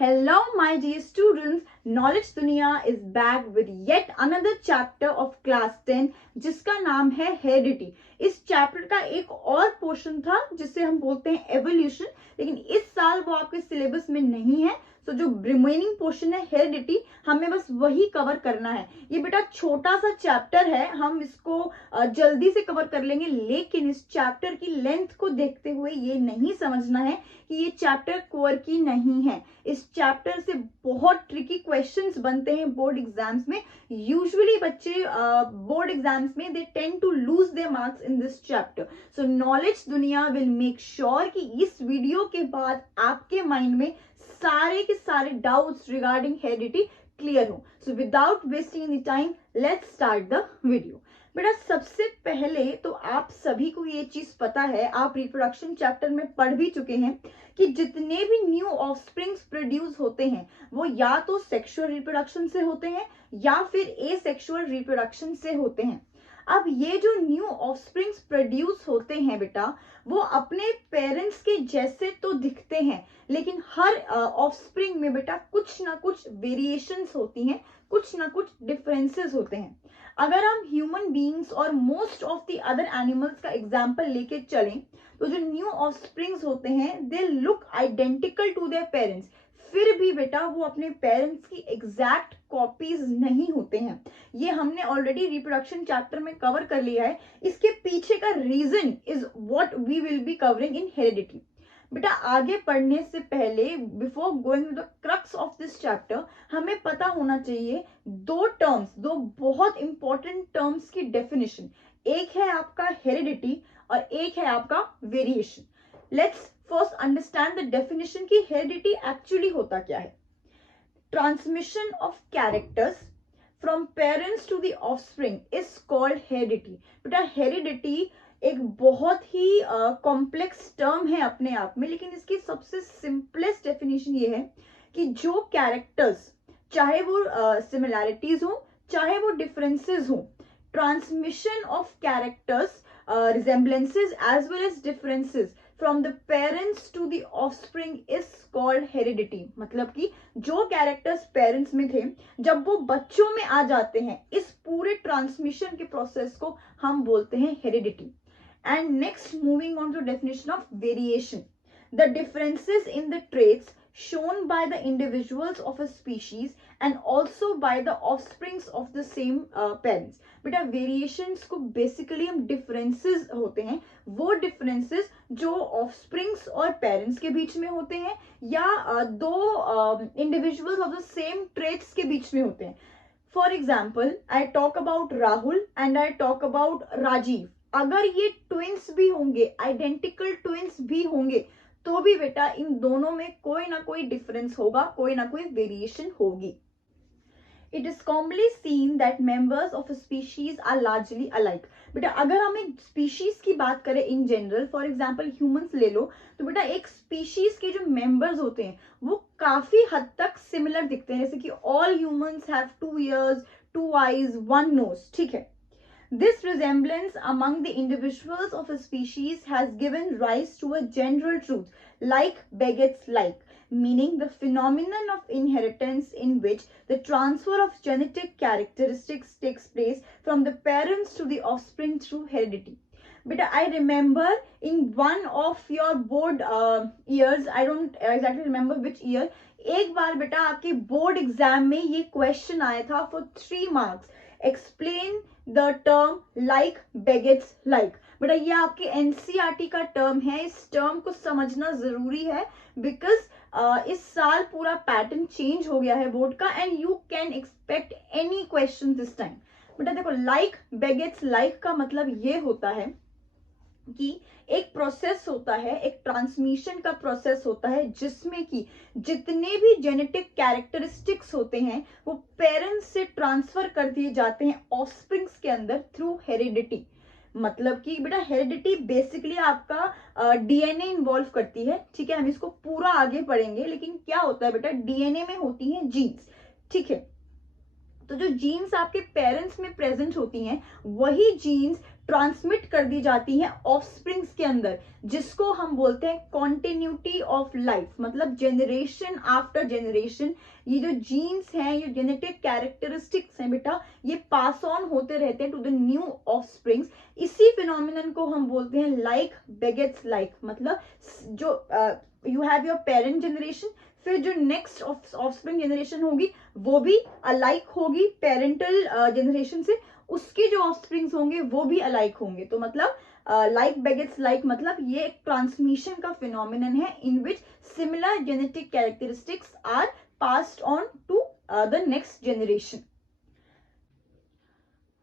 Hello, my dear students. Knowledge दुनिया is back with yet another chapter of class 10 जिसका नाम है heredity. इस चैप्टर का एक और पोर्शन था जिसे हम बोलते हैं एवोल्यूशन, लेकिन इस साल वो आपके सिलेबस में नहीं है। तो जो रिमेनिंग पोर्शन है हेरिडिटी, हमें बस वही कवर करना है। ये बेटा छोटा सा चैप्टर है, हम इसको जल्दी से कवर कर लेंगे, लेकिन इस चैप्टर की लेंथ को देखते हुए ये नहीं समझना है कि ये चैप्टर क्वर्की नहीं है। इस चैप्टर से बहुत ट्रिकी क्वेश्चंस बनते हैं बोर्ड एग्जाम्स में। यूजुअली बच्चे बोर्ड एग्जाम्स में they tend to lose their marks in this chapter. So knowledge Duniya will make sure कि इस वीडियो के बाद आपके माइंड में सारे के सारे डाउट्स रिगार्डिंग हेरिडिटी क्लियर हो। So without wasting any time let's start the video. बेटा सबसे पहले तो आप सभी को ये चीज पता है, आप रिप्रोडक्शन चैप्टर में पढ़ भी चुके हैं कि जितने भी न्यू ऑफस्प्रिंग्स प्रोड्यूस होते हैं वो या तो सेक्सुअल रिप्रोडक्शन से होते हैं या फिर एसेक्सुअल रिप्रोडक्शन से होते हैं। अब ये जो न्यू ऑफस्प्रिंग्स प्रोड्यूस होते हैं बेटा, वो अपने पेरेंट्स के जैसे तो दिखते हैं, लेकिन हर ऑफस्प्रिंग में बेटा कुछ ना कुछ वेरिएशंस होती हैं, कुछ ना कुछ डिफरेंसेस होते हैं। अगर हम ह्यूमन बीइंग्स और most of the other animals का एग्जांपल लेके चलें तो जो न्यू ऑफस्प्रिंग्स होते हैं they look identical to their parents, फिर भी बेटा वो अपने पेरेंट्स की एग्जैक्ट कॉपीज नहीं होते हैं। ये हमने ऑलरेडी रिप्रोडक्शन चैप्टर में कवर कर लिया है। इसके पीछे का reason is what we will be covering in heredity. बेटा आगे पढ़ने से पहले, before going to the crux of this chapter, हमें पता होना चाहिए दो बहुत इंपॉर्टेंट टर्म्स की डेफिनेशन। एक है आपका हेरिडिटी और एक है आपका variation. Let's first understand the definition की हेरिडिटी एक्चुअली होता क्या है। Transmission of characters from parents to the offspring is called heredity. बेटा हेरिडिटी एक बहुत ही कॉम्प्लेक्स टर्म है अपने आप में, लेकिन इसकी सबसे सिंपलेस्ट डेफिनेशन ये है कि जो कैरेक्टर्स, चाहे वो सिमिलैरिटीज हो चाहे वो डिफरेंसेस हो, transmission of characters, resemblances as well as differences from the parents to the offspring is called heredity। मतलब कि जो कैरेक्टर्स पेरेंट्स में थे जब वो बच्चों में आ जाते हैं, इस पूरे ट्रांसमिशन के प्रोसेस को हम बोलते हैं heredity. And next moving on to definition of variation, the differences in the traits shown by the individuals of a species and also by the offsprings of the same parents। बेटा variations को basically हम differences होते हैं, वो differences जो offsprings और parents के बीच में होते हैं या दो individuals of the same traits के बीच में होते हैं। For example, I talk about Rahul and I talk about Rajeev. अगर ये ट्विंस भी होंगे, आइडेंटिकल ट्विंस भी होंगे, तो भी बेटा इन दोनों में कोई ना कोई डिफरेंस होगा, कोई ना कोई वेरिएशन होगी। It is commonly seen that members of a species are largely alike। बेटा अगर हम एक स्पीशीज की बात करें in general, for example humans ले लो, तो बेटा एक स्पीशीज के जो मेंबर्स होते हैं वो काफी हद तक सिमिलर दिखते हैं, जैसे कि all humans have 2 ears, 2 eyes, 1 nose। ठीक है, this resemblance among the individuals of a species has given rise to a general truth like begets like, meaning the phenomenon of inheritance in which the transfer of genetic characteristics takes place from the parents to the offspring through heredity। Beta, I remember in one of your board years, I don't exactly remember which year, एक बार बेटा आपके board exam में ये question आया था for 3 marks, explain the term like begets like. बेटा ये आपके एनसीईआरटी का टर्म है, इस टर्म को समझना जरूरी है बिकॉज इस साल पूरा पैटर्न चेंज हो गया है बोर्ड का and you can expect any question this time. बेटा देखो, लाइक बेगेट्स लाइक का मतलब ये होता है कि एक प्रोसेस होता है, एक ट्रांसमिशन का प्रोसेस होता है जिसमें कि जितने भी जेनेटिक कैरेक्टरिस्टिक्स होते हैं वो पेरेंट्स से ट्रांसफर कर दिए जाते हैं ऑफस्प्रिंग्स के अंदर थ्रू हेरिडिटी। मतलब कि बेटा हेरिडिटी बेसिकली आपका डीएनए इन्वॉल्व करती है। ठीक है, हम इसको पूरा आगे पढ़ेंगे, लेकिन क्या होता है बेटा, डीएनए में होती हैं जीन्स। ठीक है, तो जो जीन्स आपके पेरेंट्स में प्रेजेंट होती हैं वही जीन्स ट्रांसमिट कर दी जाती हैं ऑफस्प्रिंग्स के अंदर, जिसको हम बोलते हैं कॉन्टिन्यूटी ऑफ लाइफ, मतलब जेनरेशन आफ्टर जेनरेशन ये जो जीन्स हैं, ये जेनेटिक कैरेक्टरिस्टिक्स हैं बेटा, ये पास ऑन होते रहते हैं टू द न्यू ऑफस्प्रिंग्स। इसी फिनोमिनन को हम बोलते हैं लाइक बेगेट्स लाइक, मतलब जो you have your parent generation, फिर जो नेक्स्ट ऑफस्प्रिंग जनरेशन होगी वो भी अलाइक होगी पेरेंटल जनरेशन से, उसके जो ऑफस्प्रिंग्स होंगे वो भी अलाइक होंगे। तो मतलब लाइक बेगेट्स लाइक, मतलब ये एक ट्रांसमिशन का फिनोमिनन है in which similar genetic characteristics are passed on to the next generation.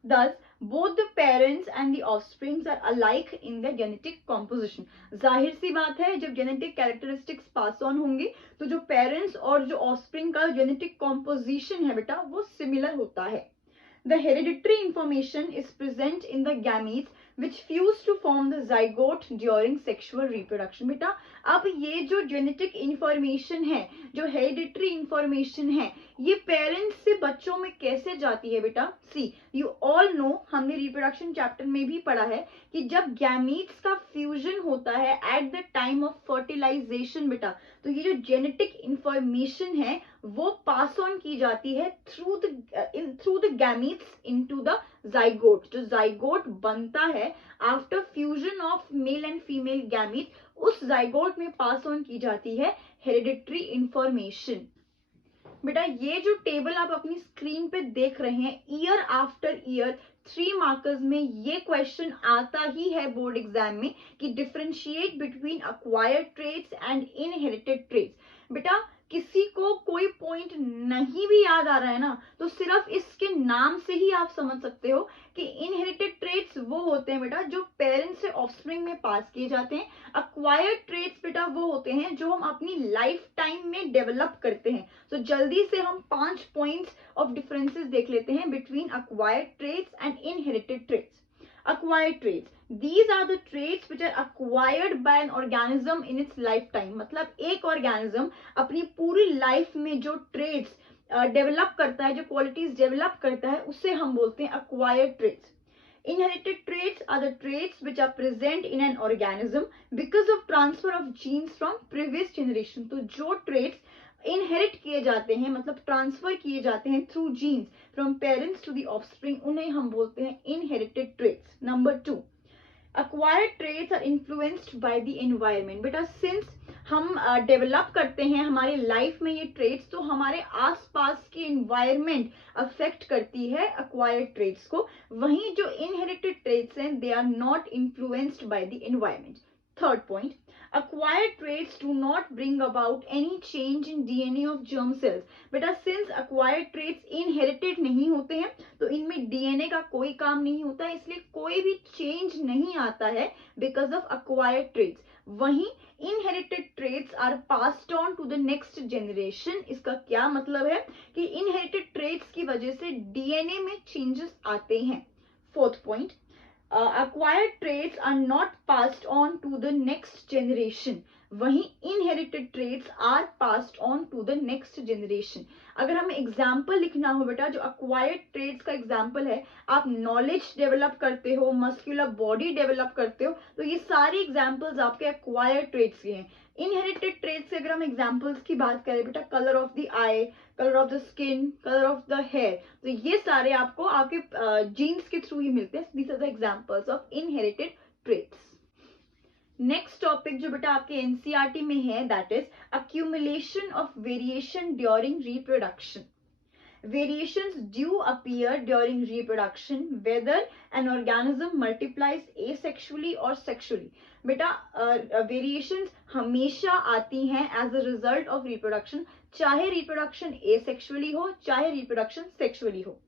Thus, both the parents and the offsprings are alike in their genetic composition. जाहिर सी बात है, जब genetic characteristics pass on होंगे तो जो parents और जो offspring का genetic composition है बेटा वो similar होता है. The hereditary information is present in the gametes which fuse to form the zygote during sexual reproduction. बेटा अब ये जो genetic information है, जो hereditary information है, ये पेरेंट्स से बच्चों में कैसे जाती है बेटा? सी यू ऑल नो, हमने रिप्रोडक्शन चैप्टर में भी पढ़ा है कि जब गैमीट्स का फ्यूजन होता है at the time of fertilization बेटा, तो ये जो जेनेटिक इंफॉर्मेशन है वो पास ऑन की जाती है through the gametes into the zygote. जो जाइगोट बनता है after fusion of male and female gamete, उस जाइगोट में पास ऑन की जाती है हेरिडिटरी इंफॉर्मेशन। बेटा ये जो टेबल आप अपनी स्क्रीन पे देख रहे हैं, ईयर आफ्टर ईयर 3 मार्कर्स में ये क्वेश्चन आता ही है बोर्ड एग्जाम में कि differentiate between acquired traits and inherited traits. बेटा किसी को कोई पॉइंट नहीं भी याद आ रहा है ना, तो सिर्फ इसके नाम से ही आप समझ सकते हो कि इनहेरिटेड ट्रेट्स वो होते हैं बेटा जो पेरेंट्स से ऑफस्प्रिंग में पास किए जाते हैं। अक्वायर्ड ट्रेट्स बेटा वो होते हैं जो हम अपनी लाइफ टाइम में डेवलप करते हैं। तो जल्दी से हम 5 पॉइंट्स ऑफ डिफरेंसेस देख लेते हैं between acquired traits and inherited traits. Acquired traits, these are the traits which are acquired by an organism in its lifetime. मतलब एक ऑर्गेनिज्म अपनी पूरी लाइफ में जो ट्रेट्स डेवलप करता है, जो क्वालिटीज डेवलप करता है, उससे हम बोलते हैं acquired traits. Inherited traits are the traits which are present in an organism because of transfer of genes from previous generation. तो जो traits इनहेरिट किए जाते हैं, मतलब ट्रांसफर किए जाते हैं through genes from parents to the offspring, उन्हें हम बोलते हैं inherited traits. Number 2, acquired traits are influenced by the environment. बेटा सिंस हम डेवलप करते हैं हमारी लाइफ में ये ट्रेट्स, तो हमारे आसपास की एनवायरनमेंट अफेक्ट करती है acquired traits को। वहीं जो इनहेरिटेड ट्रेट्स हैं they are not influenced by the environment. Third point, acquired traits do not bring about any change in DNA of germ cells. बेटा सिंस acquired traits inherited नहीं होते हैं तो इनमें DNA का कोई काम नहीं होता है, इसलिए कोई भी चेंज नहीं आता है because of acquired traits. वहीं inherited traits are passed on to the next generation. इसका क्या मतलब है कि inherited traits की वजह से DNA में changes आते हैं। Fourth point, acquired traits are not passed on to the next generation. वहीं inherited traits are passed on to the next generation. अगर हमें एग्जाम्पल लिखना हो बेटा, जो acquired traits का एग्जाम्पल है, आप नॉलेज डेवलप करते हो, मस्कुलर बॉडी डेवलप करते हो, तो ये सारे एग्जाम्पल्स आपके acquired traits के हैं। इनहेरिटेड ट्रेट्स से अगर हम एग्जाम्पल्स की बात करें बेटा, colour of the eye, colour of the skin, colour of the hair, तो ये सारे आपको आपके जीन्स के थ्रू ही मिलते हैं। These are the examples of inherited traits. Next topic जो बेटा आपके एनसीईआरटी में है, that is accumulation of variation during reproduction. Variations do appear during reproduction whether an organism multiplies asexually or sexually. बेटा वेरिएशंस हमेशा आती हैं as a result of reproduction, चाहे रिप्रोडक्शन एसेक्सुअली हो चाहे रिप्रोडक्शन सेक्सुअली हो.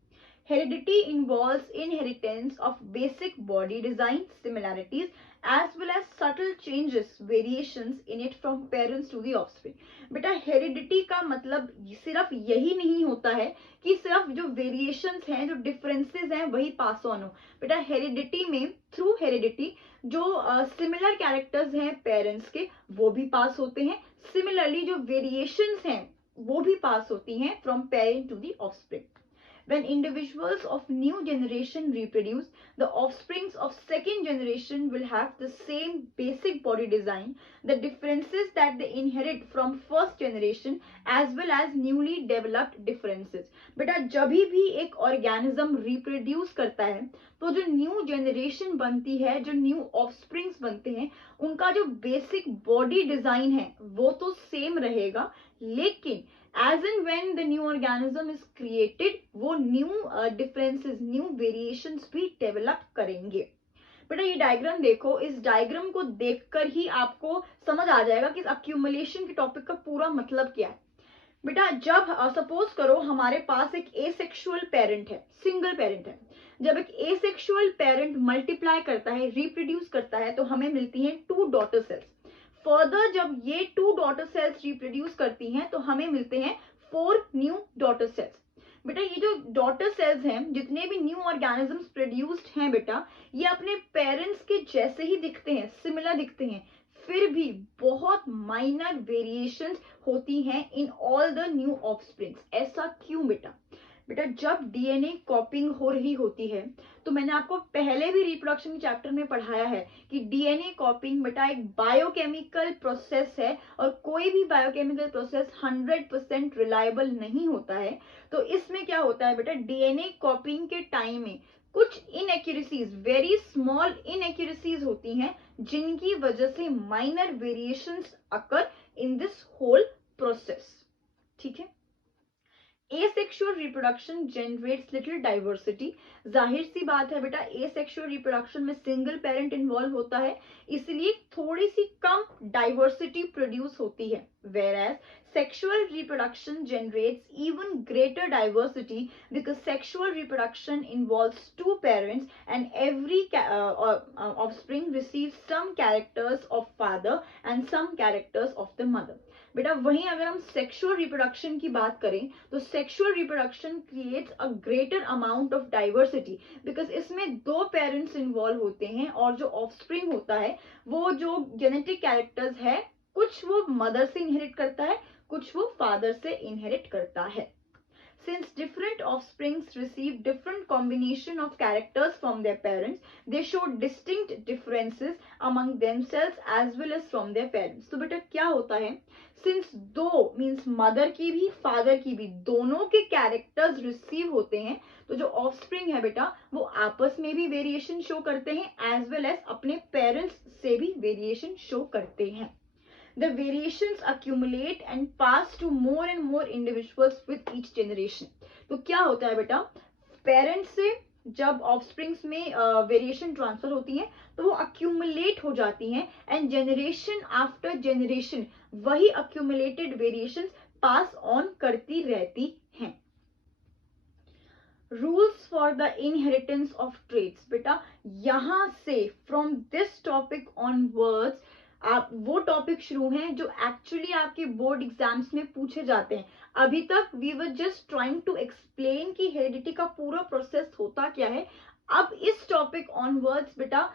Heredity involves inheritance of basic body design similarities as well as subtle changes, variations in it from parents to the offspring. बेटा heredity का मतलब सिर्फ यही नहीं होता है कि सिर्फ जो वेरिएशंस हैं, जो डिफरेंसेस हैं, वही पास ऑन हो. बेटा हेरिडिटी में थ्रू हेरिडिटी जो सिमिलर कैरेक्टर्स हैं पेरेंट्स के वो भी पास होते हैं. सिमिलरली जो वेरिएशंस हैं वो भी पास होती हैं from parent to the offspring. When individuals of new generation reproduce, the offsprings of second generation will have the same basic body design. The differences that they inherit from first generation as well as newly developed differences. बेटा जब भी एक organism reproduce करता है तो जो new generation बनती है, जो न्यू ऑफस्प्रिंग्स बनते हैं, उनका जो बेसिक बॉडी डिजाइन है वो तो सेम रहेगा, लेकिन as and when the new organism is created वो न्यू डिफरेंसेस, न्यू वेरिएशंस भी डेवलप करेंगे. बेटा ये डायग्राम देखो, इस डायग्राम को देखकर ही आपको समझ आ जाएगा कि इस अक्यूमुलेशन के टॉपिक का पूरा मतलब क्या है. बेटा जब सपोज करो हमारे पास एक एसेक्सुअल पेरेंट है, सिंगल पेरेंट है. जब एक एसेक्सुअल पेरेंट मल्टीप्लाई करता है, रिप्रोड्यूस करता है, तो हमें मिलती हैं 2 डॉटर सेल्स. फर्दर जब ये 2 डॉटर सेल्स रिप्रोड्यूस करती हैं तो हमें मिलते हैं 4 न्यू डॉटर सेल्स. बेटा ये जो डॉटर सेल्स हैं, जितने भी न्यू ऑर्गेनिजम्स प्रोड्यूस्ड हैं बेटा, ये अपने पेरेंट्स के जैसे ही दिखते हैं, सिमिलर दिखते हैं, फिर भी बहुत माइनर वेरिएशंस होती हैं in all the new offsprings. ऐसा क्यों बेटा? बेटा जब डीएनए कॉपिंग हो रही होती है, तो मैंने आपको पहले भी रिप्रोडक्शन के चैप्टर में पढ़ाया है कि डीएनए कॉपिंग बेटा एक बायोकेमिकल प्रोसेस है और कोई भी बायोकेमिकल प्रोसेस 100% रिलायबल नहीं होता है. तो इसमें क्या होता है बेटा, डीएनए कॉपिंग के टाइम में कुछ इनएक्यूरेसीज, वेरी स्मॉल इनएक्यूरेसीज होती हैं, जिनकी वजह से minor variations occur in this whole process. ठीक है. Asexual reproduction generates little diversity. जाहिर सी बात है बेटा, एसेक्सुअल रिप्रोडक्शन में सिंगल पेरेंट इन्वॉल्व होता है, इसलिए थोड़ी सी कम डाइवर्सिटी प्रोड्यूस होती है. whereas sexual reproduction generates even greater diversity because sexual reproduction involves 2 parents and every offspring receives some characters of father and some characters of the mother. बेटा वहीं अगर हम सेक्सुअल रिप्रोडक्शन की बात करें तो sexual reproduction creates a greater amount of diversity because इसमें 2 parents involve होते हैं और जो ऑफस्प्रिंग होता है वो जो जेनेटिक कैरेक्टर्स है, कुछ वो मदर से इनहेरिट करता है, कुछ वो फादर से इनहेरिट करता है. Since different offsprings receive different combination of characters from their parents, they show distinct differences among themselves as well as from their parents. तो बेटा क्या होता है, since दो means mother की भी father की भी दोनों के characters receive होते हैं, तो जो offspring है बेटा वो आपस में भी variation show करते हैं as well as अपने parents से भी variation show करते हैं. The variations accumulate and pass to more and more individuals with each generation. तो क्या होता है बेटा, पेरेंट्स से जब ऑफस्प्रिंग्स में वेरिएशन ट्रांसफर होती हैं तो वो अक्यूमुलेट हो जाती हैं एंड जनरेशन आफ्टर जनरेशन वही अक्यूमुलेटेड वेरिएशंस पास ऑन करती रहती हैं. Rules for the inheritance of traits. बेटा यहां से फ्रॉम दिस टॉपिक ऑनवर्ड्स आप वो टॉपिक शुरू हैं जो एक्चुअली आपके बोर्ड एग्जाम्स में पूछे जाते हैं. अभी तक we were just trying to explain कि हेरिडिटी का पूरा प्रोसेस होता क्या है. अब इस टॉपिक ऑनवर्ड्स बेटा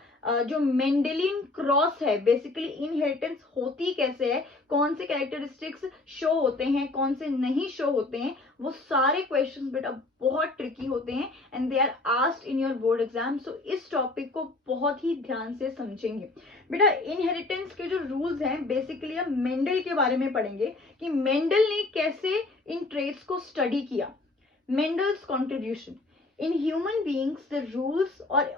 जो मेंडेलियन क्रॉस है, बेसिकली इनहेरिटेंस होती कैसे है, कौन से कैरेक्टरिस्टिक्स शो होते हैं, कौन से नहीं शो होते हैं, वो सारे क्वेश्चंस बेटा बहुत ट्रिकी होते हैं and they are asked in your board exam. So इस टॉपिक को बहुत ही ध्यान से समझेंगे. बेटा इनहेरिटेंस के जो रूल्स हैं बेसिकली हम मेंडल के बारे में पढ़ेंगे कि मेंडल ने कैसे इन ट्रेट्स को स्टडी किया. Mendel's contribution. In human beings, the rules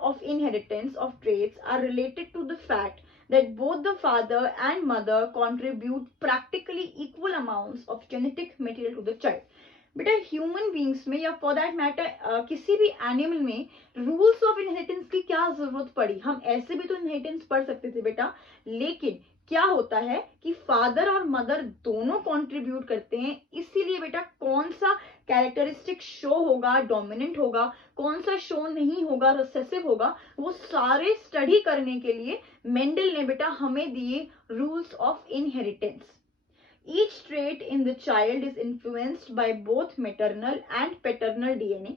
of inheritance of traits are related to the fact that both the father and mother contribute practically equal amounts of genetic material to the child. बेटा human beings में या for that matter किसी भी animal में rules of inheritance की क्या जरूरत पड़ी. हम ऐसे भी तो इनहेरिटेंस पढ़ सकते थे बेटा, लेकिन क्या होता है कि फादर और मदर दोनों कंट्रीब्यूट करते हैं, इसीलिए बेटा कौन सा कैरेक्टरिस्टिक शो होगा, डोमिनेंट होगा, कौन सा शो नहीं होगा, रिसेसिव होगा, वो सारे स्टडी करने के लिए मेंडल ने बेटा हमें दिए rules of inheritance. Each trait in the child is influenced by both maternal and paternal DNA.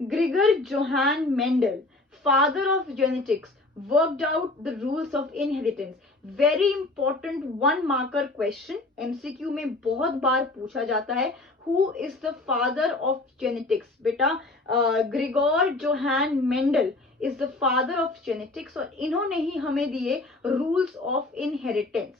Gregor Johann Mendel, father of genetics, worked out the rules of inheritance. Very important one marker question, MCQ में बहुत बार पूछा जाता है. Who is the father of genetics? बेटा Grigor Johan Mendel is the father of genetics और इन्होंने ही हमें दिए rules of inheritance.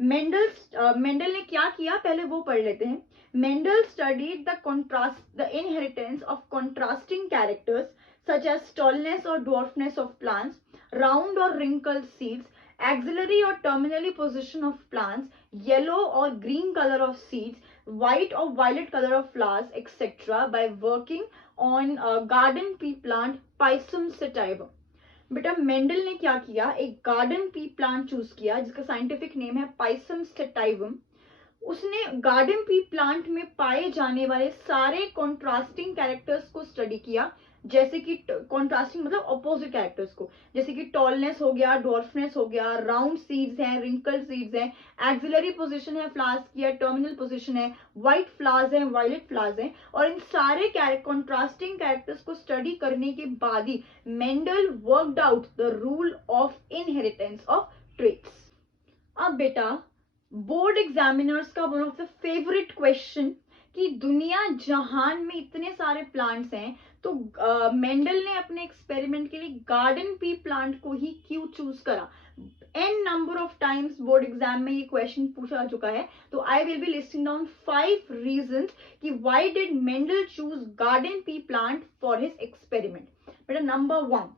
मेंडल ने क्या किया पहले वो पढ़ लेते हैं. Mendel studied the inheritance of contrasting characters such as tallness or dwarfness of plants, round or wrinkled seeds, axillary or terminally position of plants, yellow or green color of seeds, white or violet color of flowers, etc. by working on garden pea plant Pisum sativum. बेटा Mendel ने क्या किया, एक garden pea plant choose किया जिसका scientific name है Pisum sativum. उसने garden pea plant में पाए जाने वाले सारे कॉन्ट्रास्टिंग कैरेक्टर्स को स्टडी किया, जैसे कि कॉन्ट्रास्टिंग मतलब अपोजिट कैरेक्टर्स को, जैसे कि टॉलनेस हो गया, डॉर्फनेस हो गया, राउंड सीड्स हैं, रिंकल्ड सीड्स हैं, एक्सिलरी पोजीशन है फ्लावर्स की, टर्मिनल पोजीशन है, व्हाइट फ्लावर्स हैं, वायलेट फ्लावर्स हैं. और इन सारे कॉन्ट्रास्टिंग कैरेक्टर्स को स्टडी करने के बाद ही Mendel worked out the rule of inheritance of traits. अब बेटा बोर्ड एग्जामिनर्स का one of the favourite question कि दुनिया जहान में इतने सारे प्लांट्स हैं तो मेंडल ने अपने एक्सपेरिमेंट के लिए गार्डन पी प्लांट को ही क्यों चूज करा. N number of times board exam में ये क्वेश्चन पूछा चुका है, तो I will be listing down 5 reasons कि why did Mendel choose garden pea plant for his experiment. बेटा number 1,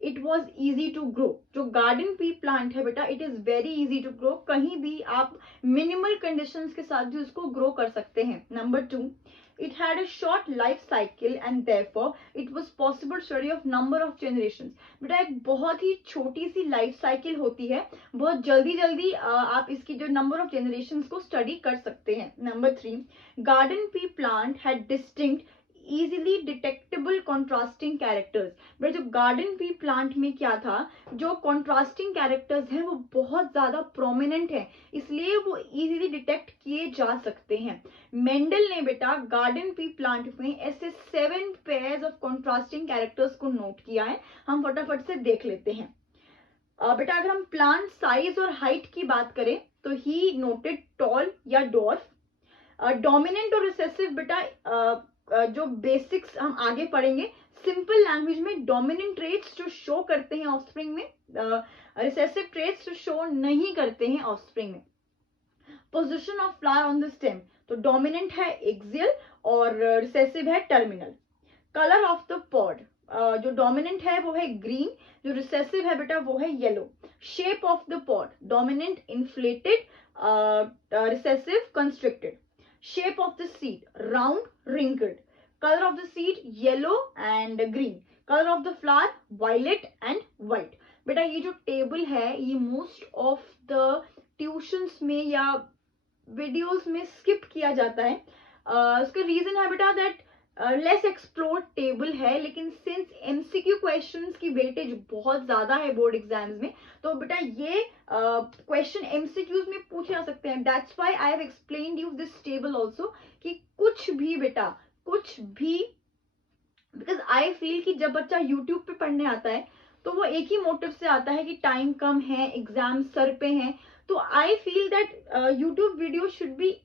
it was easy to grow. जो गार्डन पी प्लांट है बेटा it is very easy to grow, कहीं भी आप minimal conditions के साथ भी उसको ग्रो कर सकते हैं. Number 2, it had a short life cycle and therefore it was possible study of number of generations. बेटा एक बहुत ही छोटी सी लाइफ साइकिल होती है, बहुत जल्दी जल्दी आप इसकी जो नंबर ऑफ जनरेशंस को स्टडी कर सकते हैं. Number 3, garden pea plant had distinct easily detectable contrasting characters. But जो गार्डन पी प्लांट में क्या था, जो contrasting characters हैं वो बहुत ज्यादा प्रोमिनेंट है, इसलिए वो easily डिटेक्ट किए जा सकते हैं. मेंडल ने बेटा गार्डन पी प्लांट में ऐसे 7 pairs of contrasting characters को नोट किया है. हम फटाफट से देख लेते हैं. बेटा अगर हम प्लांट साइज और हाइट की बात करें तो ही नोटेड टॉल या डॉर्फ. डोमिनेंट और रिसेसिव बेटा जो बेसिक्स हम आगे पढ़ेंगे. सिंपल लैंग्वेज में डोमिनेंट ट्रेट्स जो शो करते हैं ऑफस्प्रिंग में, रिसेसिव ट्रेट्स जो शो नहीं करते हैं ऑफस्प्रिंग में. Position of flower on the stem, तो डोमिनेंट है एक्सियल और रिसेसिव है terminal. Colour of the pod, जो डोमिनेंट है वो है ग्रीन, जो रिसेसिव है बेटा वो है yellow. Shape of the pod, dominant inflated, recessive constricted. Shape of the seed, round, wrinkled. Color of the seed, yellow and green. Color of the flower, violet and white. बेटा ये जो table है ये most of the tuitions में या videos में skip किया जाता है. उसका रीजन है बेटा दैट लेस एक्सप्लोर्ड टेबल है, लेकिन सिंस एमसीक्यू क्वेश्चंस की वेटेज बहुत ज्यादा है बोर्ड एग्जाम्स में, तो बेटा ये क्वेश्चन एमसीक्यूज में पूछे जा सकते हैं. That's why I have explained you this table also कि कुछ भी बेटा कुछ भी, बिकॉज आई फील कि जब बच्चा यूट्यूब पे पढ़ने आता है तो वो एक ही मोटिव से आता है कि टाइम कम है, एग्जाम सर पे है. तो I feel that YouTube video should be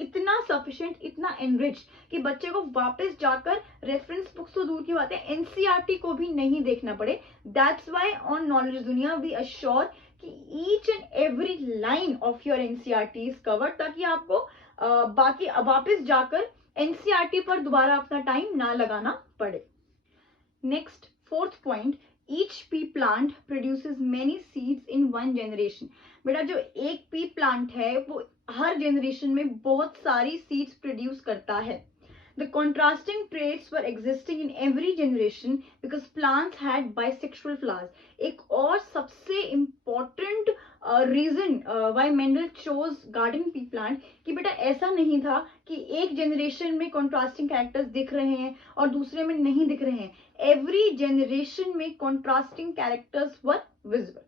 इतना सफिशिएंट, इतना एनरिच कि बच्चे को वापस जाकर रेफरेंस बुक्स तो दूर की बात है एनसीईआरटी को भी नहीं देखना पड़े. दैट्स व्हाई ऑन नॉलेज दुनिया वी अश्योर कि each and every line of your NCERT is covered, ताकि आपको बाकी वापस जाकर एनसीईआरटी पर दोबारा अपना टाइम ना लगाना पड़े. Next 4th point, each P plant produces many seeds इन 1 जनरेशन. बेटा जो एक पी प्लांट है वो हर जनरेशन में बहुत सारी सीड्स प्रोड्यूस करता है. The contrasting traits were existing in every generation because plants had bisexual flowers. एक और सबसे important reason why Mendel chose garden pea plant कि बेटा ऐसा नहीं था कि एक generation में contrasting characters दिख रहे हैं और दूसरे में नहीं दिख रहे हैं. Every generation में contrasting characters were visible.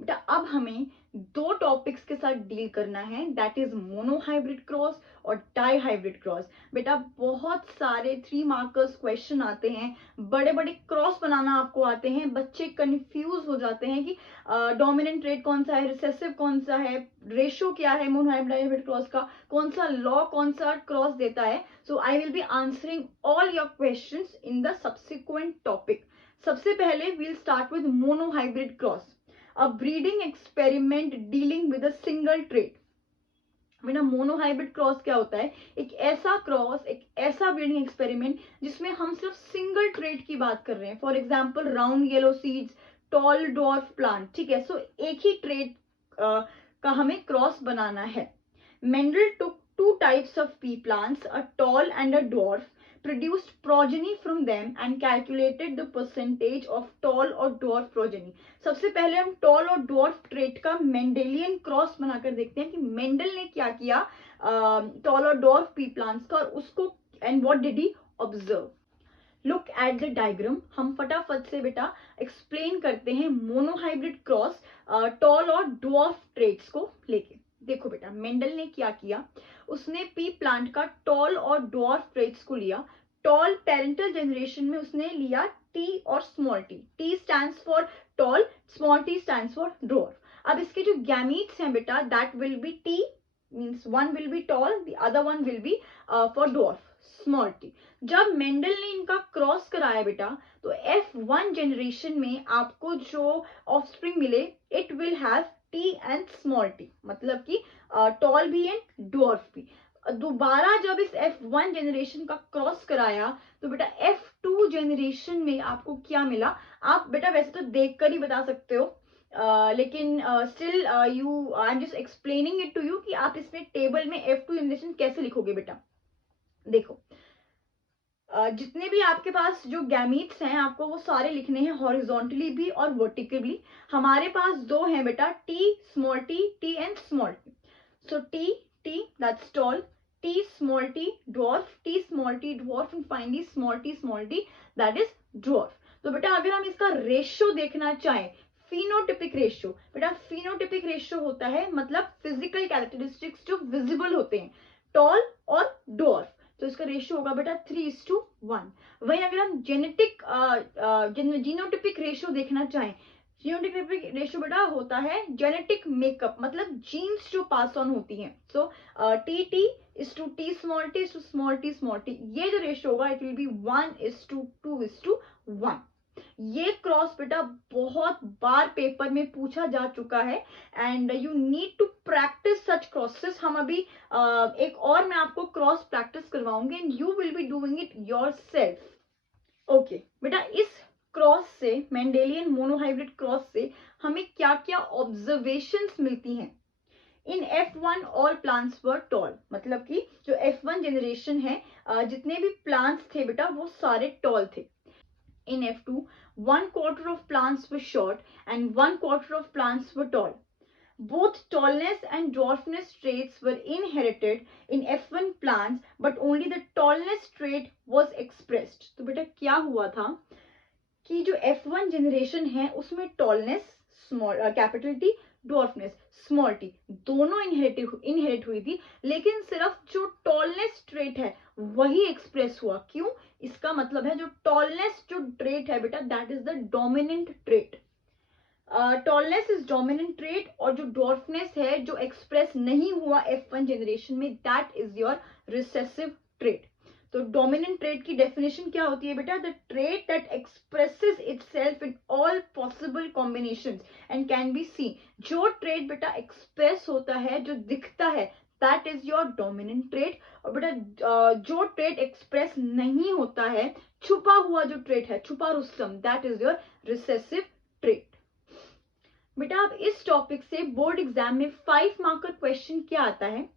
बेटा अब हमें दो टॉपिक्स के साथ डील करना है, दैट इज मोनोहाइब्रिड क्रॉस और डाई हाइब्रिड क्रॉस। बेटा बहुत सारे 3 मार्कर्स क्वेश्चन आते हैं, बड़े बड़े क्रॉस बनाना आपको आते हैं, बच्चे कंफ्यूज हो जाते हैं कि डोमिनेंट ट्रेट कौन सा है, रिसेसिव कौन सा है, रेशो क्या है मोनोहाइब्रिड डाई हाइब्रिड क्रॉस का, कौन सा लॉ कौन सा क्रॉस देता है। So I will be answering all your questions in the subsequent topic. सबसे पहले we'll start with monohybrid cross, a breeding experiment dealing with a single trait. बेटा मोनोहाइब्रिड क्रॉस क्या होता है? एक ऐसा क्रॉस, एक ऐसा ब्रीडिंग एक्सपेरिमेंट जिसमें हम सिर्फ सिंगल ट्रेट की बात कर रहे हैं। For example round yellow seeds, tall dwarf plant, ठीक है। सो एक ही ट्रेट का हमें क्रॉस बनाना है। Mendel took 2 types of pea plants, a tall and a dwarf, produced progeny from them and calculated the percentage of tall or dwarf progeny. सबसे पहले हम tall और dwarf trait का मेंडेलियन क्रॉस बनाकर देखते हैं कि मेंडल ने क्या किया tall और dwarf pea plants का, और उसको and what did he observe. Look at the diagram. हम फटाफट से बेटा एक्सप्लेन करते हैं मोनोहाइब्रिड क्रॉस टॉल और ड्वार्फ ट्रेट्स को लेके। देखो बेटा मेंडल ने क्या किया, उसने पी प्लांट का टॉल और ड्वार्फ ट्रेट्स को लिया। टॉल पेरेंटल जनरेशन में उसने लिया टी और small T. T stands for tall, small T stands for dwarf. अब इसके जो गैमीट्स हैं बेटा, that will be T, means one will be tall, the other one will be for dwarf, small T. जब Mendel ने इनका cross कराया बेटा, तो F1 जनरेशन में आपको जो ऑफस्प्रिंग मिले, it will have T and small T, मतलब कि टॉल भी एंड डॉर्फ भी। दोबारा जब इस F1 जनरेशन का क्रॉस कराया तो बेटा F2 जनरेशन में आपको क्या मिला? आप बेटा वैसे तो देखकर ही बता सकते हो, लेकिन still I am just explaining it to you कि आप इसमें टेबल में F2 जनरेशन कैसे लिखोगे बेटा। देखो जितने भी आपके पास जो गैमीट्स हैं आपको वो सारे लिखने हैं हॉरिजॉन्टली भी और वर्टिकली। हमारे पास दो हैं बेटा, T small T and small T. So T that's tall, T small T dwarf, T small T dwarf, and finally small T that is dwarf. तो बेटा अगर हम इसका रेशियो देखना चाहें, फिनोटिपिक रेशियो, बेटा फिनोटिपिक रेशियो होता है मतलब फिजिकल कैरेक्टरिस्टिक्स जो विजिबल होते हैं टॉल और ड्वार्फ, तो इसका रेशियो होगा बेटा 3:1। वहीं अगर हम जेनेटिक जीनोटिपिक रेशियो देखना चाहें, जीनोटिपिक रेशियो बेटा होता है जेनेटिक मेकअप, मतलब जीन्स जो पास ऑन होती हैं। So T is to T small T to small T, ये जो रेशियो होगा इट विल बी 1:2:1। ये क्रॉस बेटा बहुत बार पेपर में पूछा जा चुका है and you need to practise such crosses. हम अभी एक और मैं आपको क्रॉस प्रैक्टिस करवाऊंगी and you will be doing it yourself. Okay बेटा, इस क्रॉस से, मेंडेलियन मोनोहाइब्रिड क्रॉस से हमें क्या क्या ऑब्जर्वेशंस मिलती हैं। इन F1 ऑल प्लांट्स वर टॉल, मतलब कि जो F1 जनरेशन है जितने भी प्लांट्स थे बेटा वो सारे टॉल थे। In F2, 1/4 of plants were short and 1/4 of plants were tall. Both tallness and dwarfness traits were inherited in F1 plants, but only the tallness trait was expressed. तो बेटा क्या हुआ था कि जो F1 जनरेशन है उसमें tallness small capital T, dwarfness small T, दोनों इनहेरिट हुई थी, लेकिन सिर्फ जो टॉलनेस ट्रेट है वही एक्सप्रेस हुआ। क्यों? इसका मतलब है जो टॉलनेस जो ट्रेट है बेटा that is the dominant trait. Tallness is dominant trait, और जो ड्वार्फनेस है जो एक्सप्रेस नहीं हुआ F1 जनरेशन में that is your recessive trait. तो डोमिनेंट ट्रेट की डेफिनेशन क्या होती है बेटा? The trait that expresses itself in all possible combinations and can be seen. जो ट्रेट बेटा एक्सप्रेस होता है, जो दिखता है, that is your dominant trait. और बेटा जो ट्रेट एक्सप्रेस नहीं होता है, छुपा हुआ जो ट्रेट है, छुपा Rustam, that is your recessive trait. बेटा अब इस टॉपिक से बोर्ड एग्जाम में 5 मार्कर क्वेश्चन क्या आता है?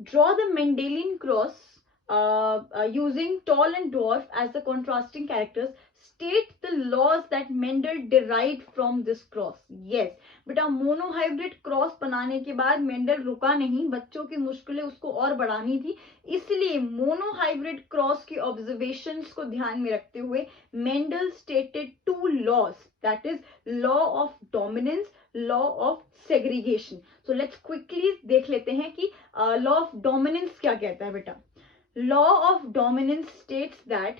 Draw the Mendelian cross using tall and dwarf as the contrasting characters, state the laws that Mendel derived from this cross. Yes, बेटा monohybrid cross बनाने के बाद मेंडल रुका नहीं, बच्चों की मुश्किलें उसको और बढ़ानी थी, इसलिए मोनोहाइब्रिड क्रॉस की ऑब्जर्वेशंस को ध्यान में रखते हुए Mendel stated two laws, that is law of dominance, law of segregation. So let's quickly देख लेते हैं कि लॉ ऑफ डोमिनेंस क्या कहता है बेटा. Law of dominance states that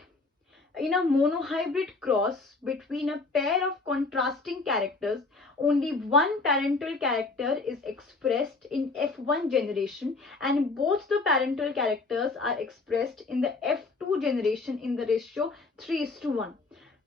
in a monohybrid cross between a pair of contrasting characters, only one parental character is expressed in F1 generation and both the parental characters are expressed in the F2 generation in the ratio 3:1.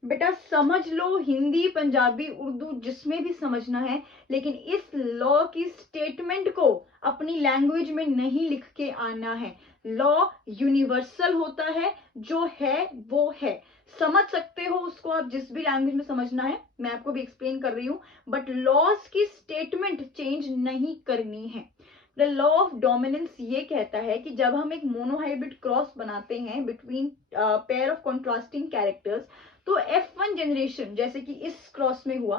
बेटा समझ लो, हिंदी पंजाबी उर्दू जिसमें भी समझना है, लेकिन इस law की statement को अपनी लैंग्वेज में नहीं लिख के आना है. लॉ यूनिवर्सल होता है, जो है वो है, समझ सकते हो उसको आप जिस भी लैंग्वेज में समझना है, मैं आपको भी एक्सप्लेन कर रही हूं, बट लॉज की स्टेटमेंट चेंज नहीं करनी है. द लॉ ऑफ डोमिनेंस ये कहता है कि जब हम एक मोनोहाइब्रिड क्रॉस बनाते हैं between pair of contrasting characters, तो F1 जनरेशन जैसे कि इस क्रॉस में हुआ,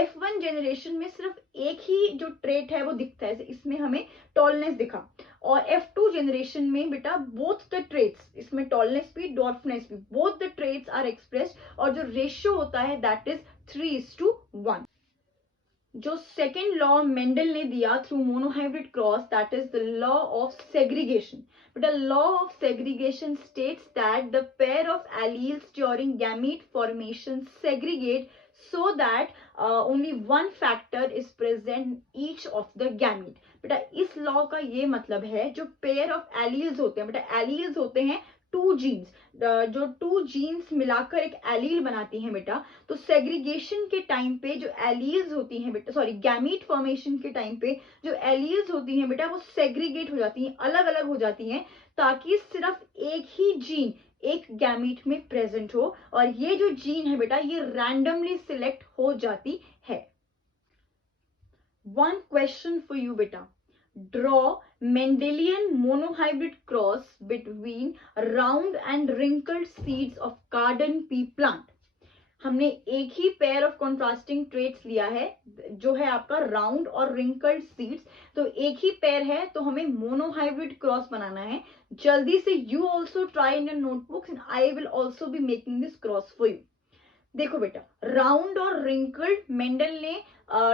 F1 जनरेशन में सिर्फ एक ही जो ट्रेट है वो दिखता है, इसमें हमें टॉलनेस दिखा, और F2 जनरेशन में बेटा बोथ द ट्रेट्स, इसमें टॉलनेस भी डॉर्फनेस भी, both the traits are expressed, और जो रेशियो होता है दैट इज 3:1. जो सेकेंड लॉ मेंडल ने दिया through monohybrid cross, that is the law of segregation. But the law of segregation states that the pair of alleles during gamete formation segregate so that only one factor is present in each of the gamete. बेटा इस law का ये मतलब है, जो pair of alleles होते हैं, बेटा एलील्स होते हैं टू जीन्स, जो टू जीन्स मिलाकर एक एलील बनाती हैं बेटा, तो सेग्रीगेशन के टाइम पे जो एलील्स होती हैं बेटा, सॉरी गैमीट फॉर्मेशन के टाइम पे जो एलील्स होती हैं बेटा, वो सेग्रीगेट हो जाती हैं, अलग अलग हो जाती हैं, ताकि सिर्फ एक ही जीन एक गैमीट में प्रेजेंट हो, और ये जो जीन है बेटा ये रैंडमली सिलेक्ट हो जाती है. वन क्वेश्चन फॉर यू बेटा, draw Mendelian monohybrid cross between round and wrinkled seeds of garden pea plant. हमने एक ही पेयर ऑफ कॉन्ट्रास्टिंग ट्रेट्स लिया है, जो है आपका राउंड और रिंकल्ड सीड्स, तो एक ही पेयर है, तो हमें मोनोहाइब्रिड क्रॉस बनाना है. जल्दी से you also try in your notebooks and I will also be making this cross for you. देखो बेटा, राउंड और रिंकल्ड मेंडल ने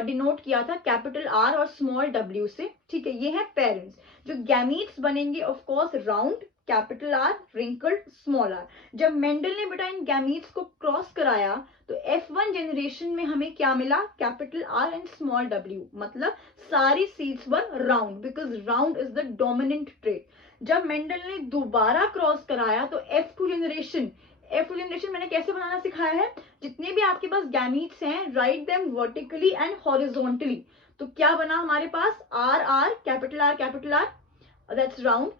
डिनोट किया था कैपिटल आर और स्मॉल डब्ल्यू से, ठीक है, ये है पेरेंट्स. जो गैमीट्स बनेंगे of course round capital R, wrinkled small R. जब मेंडल ने बेटा इन गैमीट्स को क्रॉस कराया, तो F1 जनरेशन में हमें क्या मिला, capital are and small W, मतलब सारी seeds were round, because round is the dominant trait. जब मेंडल ने दोबारा क्रॉस कराया, तो F2 जनरेशन मैंने कैसे बनाना सिखाया है, जितने भी आपके पास गैमीट्स हैं, write them vertically and horizontally. तो क्या बना हमारे पास, R R capital R, that's round,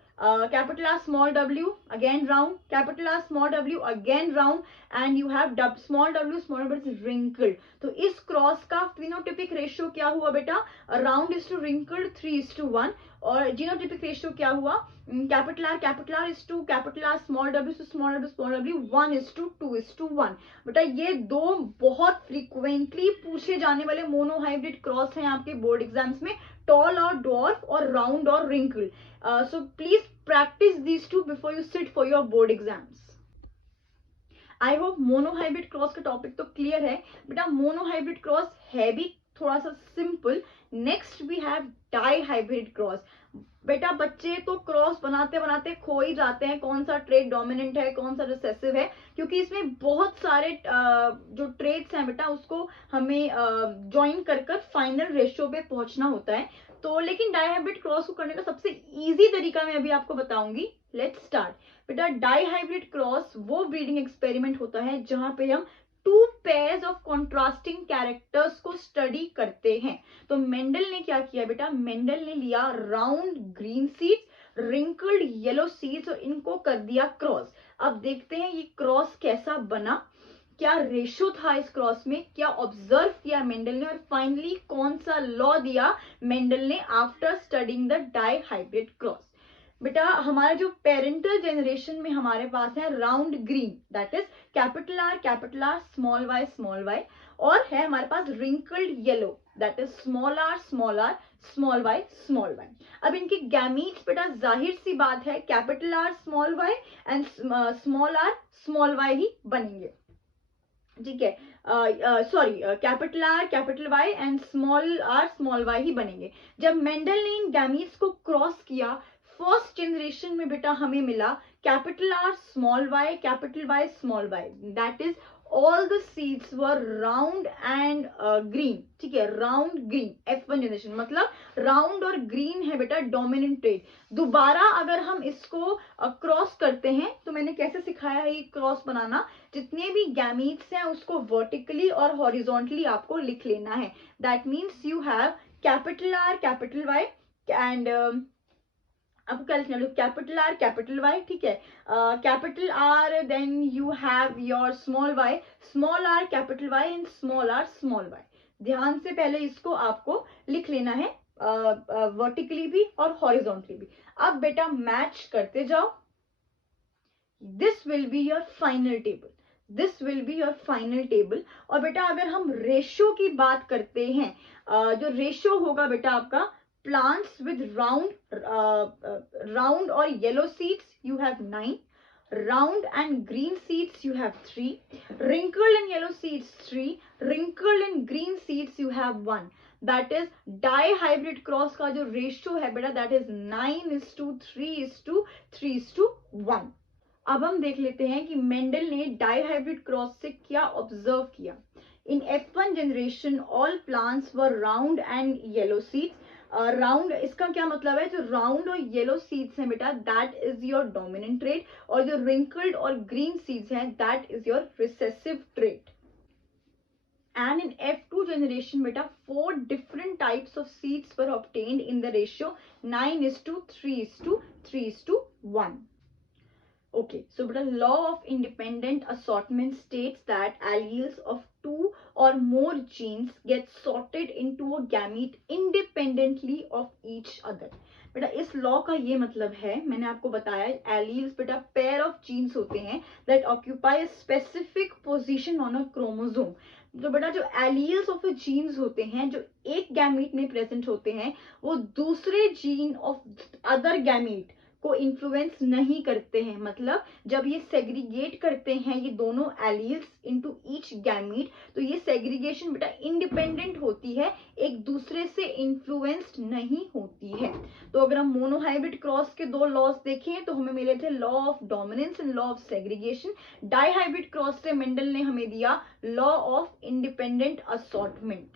capital R small w again round, capital R small w again round, and you have small w but it's wrinkled. तो इस cross का phenotypic ratio क्या हुआ बेटा, राउंड इज टू wrinkled 3:1, और genotypic ratio क्या हुआ, capital R is to capital R, small w 1:2:1. बेटा ये दो बहुत फ्रीक्वेंटली पूछे जाने वाले मोनोहाइब्रिड क्रॉस हैं आपके बोर्ड एग्जाम्स में, टॉल और डॉर्फ और राउंड और wrinkle. So please practice these two before you sit for your board exams. I hope monohybrid cross का टॉपिक तो क्लियर है बेटा. मोनोहाइब्रिड क्रॉस है भी थोड़ा सा simple. Next we have dihybrid cross. बेटा बच्चे तो क्रॉस बनाते बनाते खो ही जाते हैं, कौन सा ट्रेट डोमिनेंट है, कौन सा रिसेसिव है, क्योंकि इसमें बहुत सारे जो ट्रेट्स हैं बेटा उसको हमें ज्वाइन कर फाइनल रेशियो पे पहुंचना होता है. तो लेकिन डाईहाइब्रिड क्रॉस को करने का सबसे इजी तरीका मैं अभी आपको बताऊंगी. Let's start. बेटा डाईहाइब्रिड क्रॉस वो ब्रीडिंग एक्सपेरिमेंट होता है जहां पे हम two pairs of contrasting characters को स्टडी करते हैं. तो मेंडल ने क्या किया बेटा, मेंडल ने लिया round green seeds, wrinkled yellow seeds और इनको कर दिया क्रॉस. अब देखते हैं ये क्रॉस कैसा बना, क्या रेशियो था इस क्रॉस में, क्या ऑब्जर्व किया मेंडल ने, और फाइनली कौन सा लॉ दिया मेंडल ने after studying the dihybrid cross. बेटा हमारा जो पेरेंटल जनरेशन में हमारे पास है round green, that is capital R small Y, और है हमारे पास wrinkled yellow, that is small R small Y. अब इनके गैमीट्स बेटा जाहिर सी बात है capital R small Y and small R small Y ही बनेंगे, ठीक है, sorry capital R capital Y and small R small Y ही बनेंगे। जब मेंडल ने इन गैमीट्स को क्रॉस किया फर्स्ट जनरेशन में बेटा हमें मिला capital R small Y small Y, that is all the seeds were round and green, ठीक है, राउंड ग्रीन F1 जनरेशन, मतलब राउंड और ग्रीन है बेटा डोमिनेंट ट्रेट। दोबारा अगर हम इसको क्रॉस करते हैं तो मैंने कैसे सिखाया है ये क्रॉस बनाना, जितने भी गैमीट्स हैं उसको वर्टिकली और हॉरिजॉन्टली आपको लिख लेना है। That means you have capital R capital Y and आपको क्या लिखना है, कैपिटल आर कैपिटल वाई, ठीक है, capital R then you have your small R capital Y and small Y. ध्यान से पहले इसको आपको लिख लेना है वर्टिकली भी और हॉरिजॉन्टली भी। अब बेटा मैच करते जाओ, this will be your final table. और बेटा अगर हम रेशो की बात करते हैं, जो रेशो होगा बेटा आपका plants with round or yellow seeds you have 9, round and green seeds you have 3, wrinkled and yellow seeds 3, wrinkled and green seeds you have 1, that is dihybrid cross का जो रेशियो है बेटा that is 9:3:3:1। अब हम देख लेते हैं कि मेंडल ने डाईहाइब्रिड क्रॉस से क्या ऑब्जर्व किया। इन F1 generation all plants were round and yellow seeds. Round इसका क्या मतलब है, जो राउंड और येलो सीड्स हैं बेटा that is your dominant trait, और जो रिंकल्ड और ग्रीन सीड्स हैं that is your recessive trait. And in F2 generation beta 4 different types of seeds were obtained in the ratio 9:3:3:1. Okay, so beta law of independent assortment states that alleles of 2 or more genes get sorted into a gamete independently of each other. बेटा इस law का ये मतलब है, मैंने आपको बताया alleles बेटा पेयर ऑफ जीन्स होते हैं that occupy specific position on a chromosome. तो बेटा जो एलील्स ऑफ जीन्स होते हैं जो एक गैमीट में प्रेजेंट होते हैं वो दूसरे जीन ऑफ अदर गैमीट को इन्फ्लुएंस नहीं करते हैं। मतलब जब ये सेग्रीगेट करते हैं ये दोनों एलील्स इनटू ईच गैमीट, तो ये सेग्रीगेशन बेटा इंडिपेंडेंट होती है, एक दूसरे से इन्फ्लुएंस्ड नहीं होती है। तो अगर हम मोनोहाइब्रिड क्रॉस के दो लॉज देखें तो हमें मिले थे law of dominance and law of segregation. Dihybrid cross से मेंडल ने हमें दिया लॉ ऑफ इंडिपेंडेंट असॉर्टमेंट।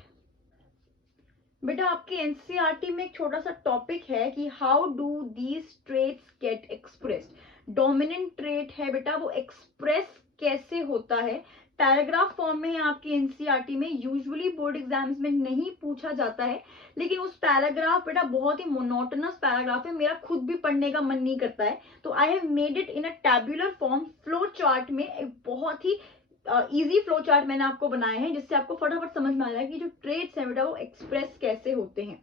बेटा आपके एनसीईआरटी में एक छोटा सा टॉपिक है कि how do these traits get expressed. Dominant trait है बेटा वो एक्सप्रेस कैसे होता है, पैराग्राफ फॉर्म में है आपके एनसीईआरटी में। यूजुअली बोर्ड एग्जाम्स में नहीं पूछा जाता है, लेकिन उस पैराग्राफ बेटा बहुत ही मोनोटोनस पैराग्राफ है, मेरा खुद भी पढ़ने का मन नहीं करता है, तो I have made it in a tabular form flow chart में। एक बहुत ही इजी फ्लो चार्ट मैंने आपको बनाए हैं जिससे आपको फटाफट समझ में आ जाए कि जो ट्रेट्स हैं बेटा वो एक्सप्रेस कैसे होते हैं।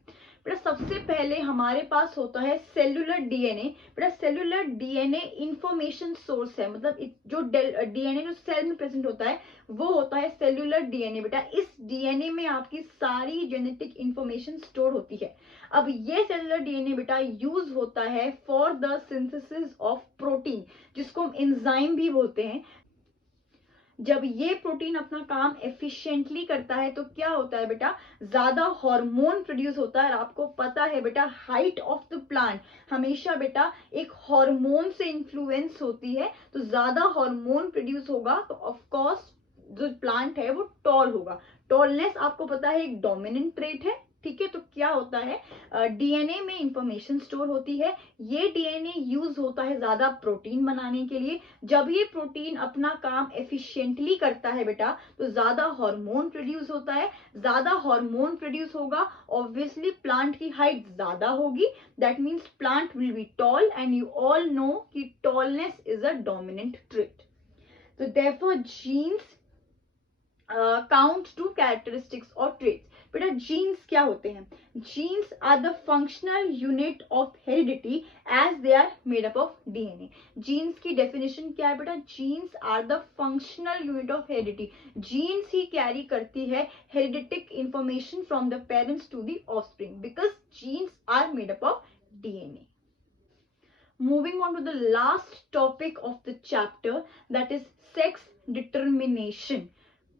बेटा सबसे पहले हमारे पास होता है सेलुलर डीएनए। बेटा सेलुलर डीएनए इंफॉर्मेशन सोर्स है, मतलब जो डीएनए जो सेल में प्रेजेंट होता है वो होता है सेलुलर डीएनए। बेटा इस डीएनए में आपकी सारी जेनेटिक इंफॉर्मेशन स्टोर होती है। अब ये सेलुलर डीएनए बेटा यूज होता है for the synthesis of protein, जिसको हम एंजाइम भी बोलते हैं। जब ये प्रोटीन अपना काम एफिशिएंटली करता है तो क्या होता है बेटा, ज्यादा हार्मोन प्रोड्यूस होता है। और आपको पता है बेटा हाइट ऑफ द प्लांट हमेशा बेटा एक हार्मोन से इन्फ्लुएंस होती है, तो ज्यादा हार्मोन प्रोड्यूस होगा तो ऑफ कोर्स जो प्लांट है वो टॉल होगा। टॉलनेस आपको पता है एक डोमिनेंट ट्रेट है, ठीक है। तो क्या होता है, डीएनए में इंफॉर्मेशन स्टोर होती है, ये डीएनए यूज होता है ज्यादा प्रोटीन बनाने के लिए। जब ये प्रोटीन अपना काम एफिशिएंटली करता है बेटा तो ज्यादा हार्मोन प्रोड्यूस होता है, ज्यादा हार्मोन प्रोड्यूस होगा ऑब्वियसली प्लांट की हाइट ज्यादा होगी, that means plant will be tall and you all know कि tallness is a dominant trait. तो therefore genes count to characteristics or traits। बेटा जीन्स क्या होते हैं? Genes are the functional unit of heredity as they are made up of DNA. Genes की definition क्या है बेटा? Genes are the functional unit of heredity. Jeans he carry करती है hereditary information from the parents to the offspring, because genes are made up of DNA. Moving on to the last topic of the chapter, that is sex determination.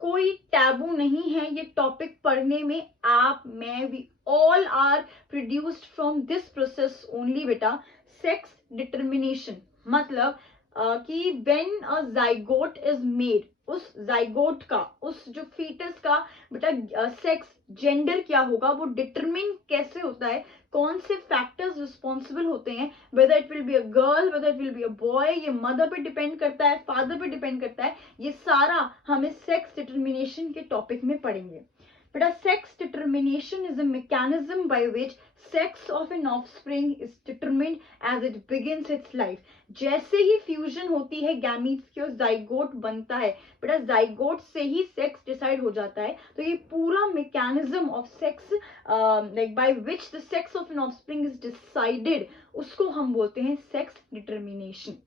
कोई taboo नहीं है ये topic पढ़ने में. आप, मैं, we all are produced from this process only बेटा. Sex determination मतलब कि when a zygote is made, उस जाइगोट का, उस जो फीटस का बेटा सेक्स जेंडर क्या होगा वो डिटरमिन कैसे होता है, कौन से फैक्टर्स रिस्पॉन्सिबल होते हैं, whether it will be a girl, whether it will be a boy, ये मदर पे डिपेंड करता है, फादर पे डिपेंड करता है. ये सारा हमें सेक्स डिटर्मिनेशन के टॉपिक में पढ़ेंगे. बेटा sex determination is a mechanism by which sex of an offspring is determined as it begins its life. जैसे ही फ्यूजन होती है गैमीट्स की और जाइगोट बनता है, बेटा जाइगोट से ही सेक्स डिसाइड हो जाता है. तो ये पूरा mechanism of sex like by which the sex of an offspring is decided, उसको हम बोलते हैं सेक्स डिटर्मिनेशन.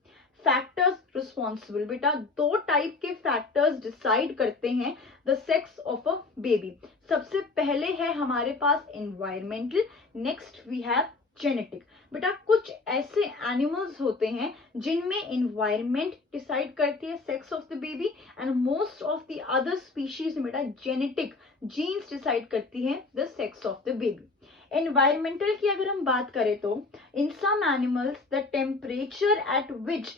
फैक्टर्स रिस्पॉन्सिबल, बेटा दो टाइप के फैक्टर्स डिसाइड करते हैं the sex of a baby. सबसे पहले है हमारे पास environmental, next we have genetic. बेटा कुछ ऐसे एनिमल्स होते हैं जिनमें एनवायरमेंट डिसाइड करती है sex of the baby, and most of the other species में बेटा जेनेटिक जीन्स डिसाइड करती है the sex of the baby. Environmental की अगर हम बात करें तो in some animals the temperature at which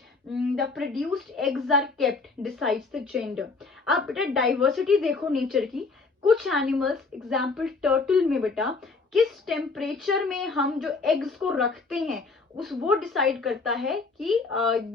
the produced eggs are kept decides the gender. अब बेटा डाइवर्सिटी देखो नेचर की. कुछ एनिमल्स एग्जाम्पल टर्टल में बेटा किस टेम्परेचर में हम जो एग्स को रखते हैं उस वो डिसाइड करता है कि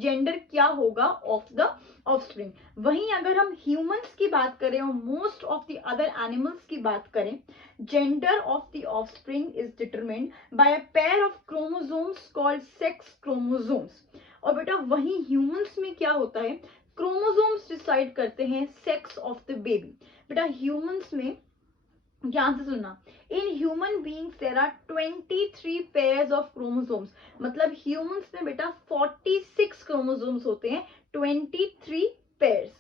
जेंडर क्या होगा ऑफ द ऑफस्प्रिंग. वहीं अगर हम ह्यूमंस की बात करें और most of the other animals की बात करें, gender of the offspring is determined bye a pair of chromosomes called sex chromosomes. और बेटा वहीं ह्यूमंस में क्या होता है, क्रोमोसोम्स डिसाइड करते हैं सेक्स ऑफ द बेबी. बेटा ह्यूमंस में ध्यान से सुनना, in human beings there are 23 pairs of chromosomes. मतलब ह्यूमंस में बेटा 46 क्रोमोसोम्स होते हैं, 23 pairs.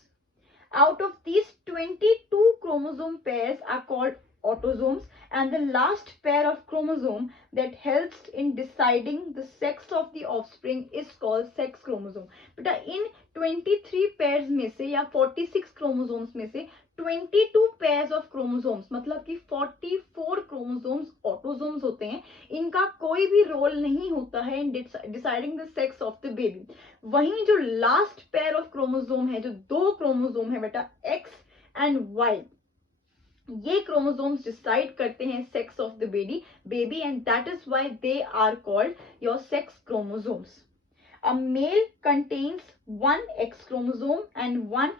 Out of these 22 chromosome pairs are called autosomes, and the last pair of chromosome that helps in deciding the sex of the offspring is called sex chromosome. बेटा इन 23 pairs में से या 46 chromosomes में से 22 pairs of chromosomes मतलब कि 44 chromosomes autosomes होते हैं. इनका कोई भी रोल नहीं होता है in deciding the sex of the baby. वहीं जो लास्ट पेयर ऑफ क्रोमोसोम है, जो दो क्रोमोसोम है बेटा X एंड Y, ये क्रोमोसोम्स डिसाइड करते हैं sex of the baby and that is why they are called your sex chromosomes. A male contains one X chromosome and one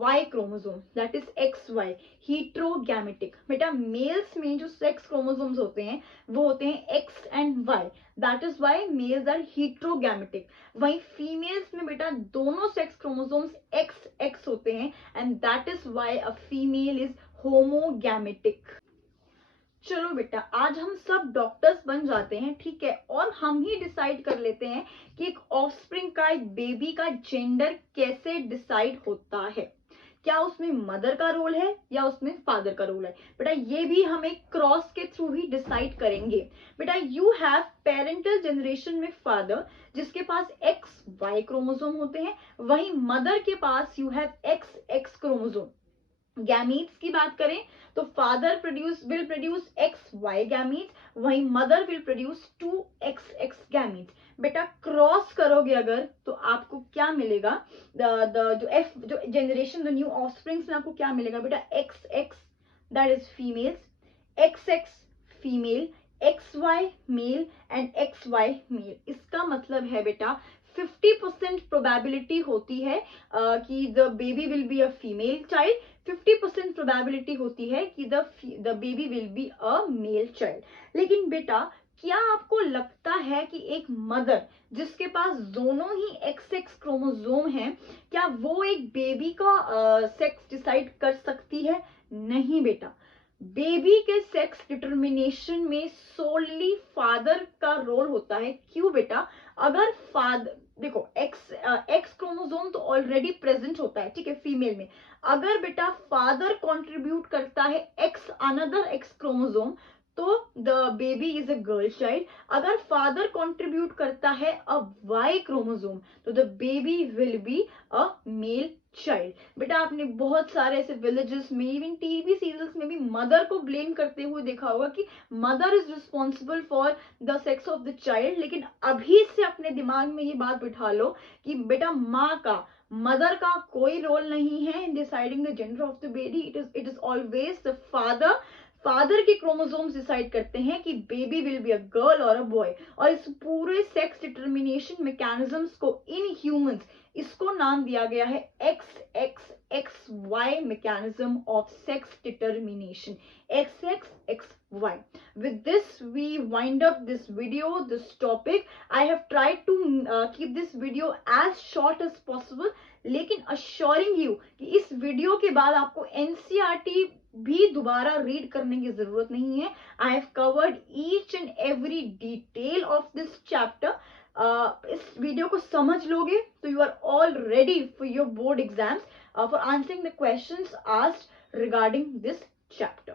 Y chromosome, that is XY, heterogametic. बेटा mails में जो sex chromosomes होते हैं वो होते हैं X and Y, that is why males are heterogametic. वहीं females में बेटा दोनों सेक्स क्रोमोसोम्स XX होते हैं and that is why a female is homogametic. चलो बेटा आज हम सब डॉक्टर्स बन जाते हैं, ठीक है, और हम ही डिसाइड कर लेते हैं कि एक ऑफस्प्रिंग का, एक बेबी का जेंडर कैसे डिसाइड होता है. क्या उसमें मदर का रोल है या उसमें फादर का रोल है. बेटा ये भी हम एक क्रॉस के थ्रू ही डिसाइड करेंगे. बेटा यू हैव पेरेंटल जनरेशन में फादर जिसके पास XY क्रोमोसोम होते हैं, वहीं मदर के पास you have XX chromosome. Gametes की बात करें तो father will produce XY gametes, वहीं mother will produce 2XX gametes. बेटा क्रॉस करोगे अगर तो आपको क्या मिलेगा, जो जनरेशन, द न्यू ऑफस्प्रिंग्स में आपको क्या मिलेगा बेटा, XX that is females, XX female, XY male and XY male. इसका मतलब है बेटा 50% प्रोबेबिलिटी होती है कि the baby will be a female child, 50% probability होती है कि the baby will be a male child. लेकिन बेटा क्या आपको लगता है कि एक मदर जिसके पास दोनों ही XX क्रोमोसोम हैं, क्या वो एक बेबी का सेक्स डिसाइड कर सकती है? नहीं बेटा. बेबी के सेक्स डिटर्मिनेशन में सोली फादर का रोल होता है। क्यों बेटा? अगर फादर, देखो एक्स क्रोमोसोम तो ऑलरेडी प्रेजेंट होता है, ठीक है, फीमेल में। अगर बेटा फादर कंट्रीब्यूट करता है अनदर एक्स क्रोमोसोम, तो the baby is a girl child. अगर फादर कंट्रीब्यूट करता है अ वाई क्रोमोसोम, तो the baby will be a male child. बेटा आपने बहुत सारे ऐसे विलेजेस में, इवन टीवी सीरियल्स में भी मदर को ब्लेम करते हुए देखा होगा कि mother is responsible for the sex of the child. लेकिन अभी से अपने दिमाग में ये बात बिठा लो कि बेटा माँ का, मदर का कोई रोल नहीं है in deciding the gender of the baby. It is always the father के क्रोमोसोम्स डिसाइड करते हैं कि baby will be a girl और अ बॉय। और इस पूरे सेक्स डिटर्मिनेशन मैकेनिज्म्स को इन ह्यूमंस, इसको नाम दिया गया है XXXY mechanism of sex determination, XXXY. With this we wind up this video, this topic. I have tried to keep this video as short as possible, लेकिन assuring you कि इस video के बाद आपको NCERT भी दोबारा रीड करने की जरूरत नहीं है। I have covered each and every detail of this chapter. इस वीडियो को समझ लोगे तो you are all ready for your board exams, for answering the questions asked regarding this chapter.